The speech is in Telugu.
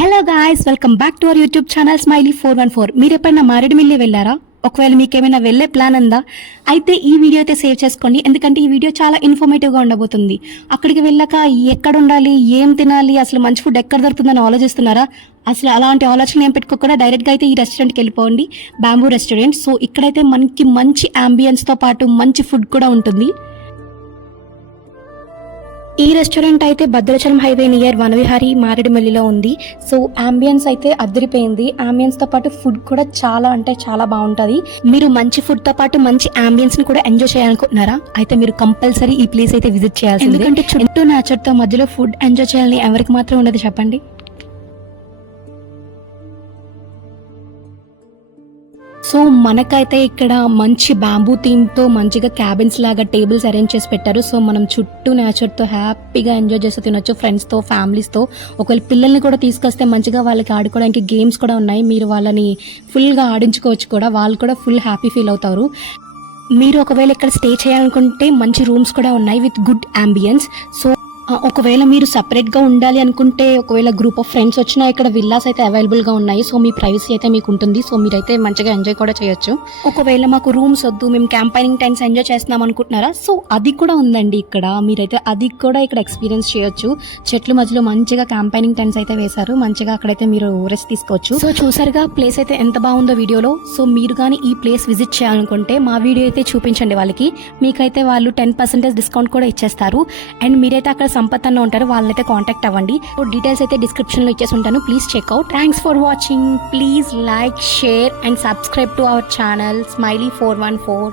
Hello guys, welcome back to our YouTube channel smiley 414. మీరు ఎప్పుడైనా మారేడుమిల్లి వెళ్ళారా? ఒకవేళ మీకేమైనా వెళ్ళే ప్లాన్ ఉందా? అయితే ఈ వీడియో అయితే సేవ్ చేసుకోండి, ఎందుకంటే ఈ వీడియో చాలా ఇన్ఫర్మేటివ్గా ఉండబోతుంది. అక్కడికి వెళ్ళాక ఎక్కడ ఉండాలి, ఏం తినాలి, అసలు మంచి ఫుడ్ ఎక్కడ దొరుకుతుందని ఆలోచిస్తున్నారా? అసలు అలాంటి ఆలోచన ఏం పెట్టుకోకుండా డైరెక్ట్గా అయితే ఈ రెస్టారెంట్కి వెళ్ళిపోండి, బ్యాంబూ రెస్టారెంట్. సో ఇక్కడైతే మనకి మంచి అంబియన్స్తో పాటు మంచి ఫుడ్ కూడా ఉంటుంది. ఈ రెస్టారెంట్ అయితే భద్రాచలం హైవే నియర్ వనవిహారీ మారేడుమిల్లిలో ఉంది. సో అంబియన్స్ అయితే అదిరిపోయింది. అంబియన్స్ తో పాటు ఫుడ్ కూడా చాలా అంటే చాలా బాగుంటుంది. మీరు మంచి ఫుడ్ తో పాటు మంచి అంబియన్స్ ని కూడా ఎంజాయ్ చేయాలనుకుంటున్నారా? అయితే మీరు కంపల్సరీ ఈ ప్లేస్ అయితే విజిట్ చేయాల్సింది. ఎందుకంటే చుట్టూ నేచర్ తో మధ్యలో ఫుడ్ ఎంజాయ్ చేయాలని ఎవరికి మాత్రం ఉండదు చెప్పండి. సో మనకైతే ఇక్కడ మంచి బ్యాంబూ థీమ్తో మంచిగా క్యాబిన్స్ లాగా టేబుల్స్ అరేంజ్ చేసి పెట్టారు. సో మనం చుట్టూ నేచర్తో హ్యాపీగా ఎంజాయ్ చేస్తూ తినొచ్చు, ఫ్రెండ్స్తో, ఫ్యామిలీస్తో. ఒకవేళ పిల్లల్ని కూడా తీసుకొస్తే మంచిగా వాళ్ళకి ఆడుకోవడానికి గేమ్స్ కూడా ఉన్నాయి. మీరు వాళ్ళని ఫుల్గా ఆడించుకోవచ్చు కూడా, వాళ్ళు కూడా ఫుల్ హ్యాపీ ఫీల్ అవుతారు. మీరు ఒకవేళ ఇక్కడ స్టే చేయాలనుకుంటే మంచి రూమ్స్ కూడా ఉన్నాయి విత్ గుడ్ అంబియన్స్. సో ఒకవేళ మీరు సపరేట్గా ఉండాలి అనుకుంటే, ఒకవేళ గ్రూప్ ఆఫ్ ఫ్రెండ్స్ వచ్చినా ఇక్కడ విల్లాస్ అయితే అవైలబుల్గా ఉన్నాయి. సో మీ ప్రైవసీ అయితే మీకు ఉంటుంది. సో మీరైతే మంచిగా ఎంజాయ్ కూడా చేయొచ్చు. ఒకవేళ మాకు రూమ్స్ వద్దు, మేము క్యాంపైనింగ్ టైమ్స్ ఎంజాయ్ చేస్తున్నాం అనుకుంటున్నారా? సో అది కూడా ఉందండి ఇక్కడ. మీరైతే అది కూడా ఇక్కడ ఎక్స్పీరియన్స్ చేయొచ్చు. చెట్ల మధ్యలో మంచిగా క్యాంపైనింగ్ టైమ్స్ అయితే వేశారు. మంచిగా అక్కడైతే మీరు రెస్ట్ తీసుకోవచ్చు. సో చూసారుగా ప్లేస్ అయితే ఎంత బాగుందో వీడియోలో. సో మీరు కానీ ఈ ప్లేస్ విజిట్ చేయాలనుకుంటే మా వీడియో అయితే చూపించండి వాళ్ళకి. మీకైతే వాళ్ళు 10% డిస్కౌంట్ కూడా ఇచ్చేస్తారు. అండ్ మీరైతే అక్కడ సంపత్ అన్న ఉంటారు, వాళ్ళైతే కాంటాక్ట్ అవ్వండి. డీటెయిల్స్ అయితే డిస్క్రిప్షన్లో ఇచ్చేసి ఉంటాను, please check out. Thanks for watching. Please like, share and subscribe to our channel smiley 414.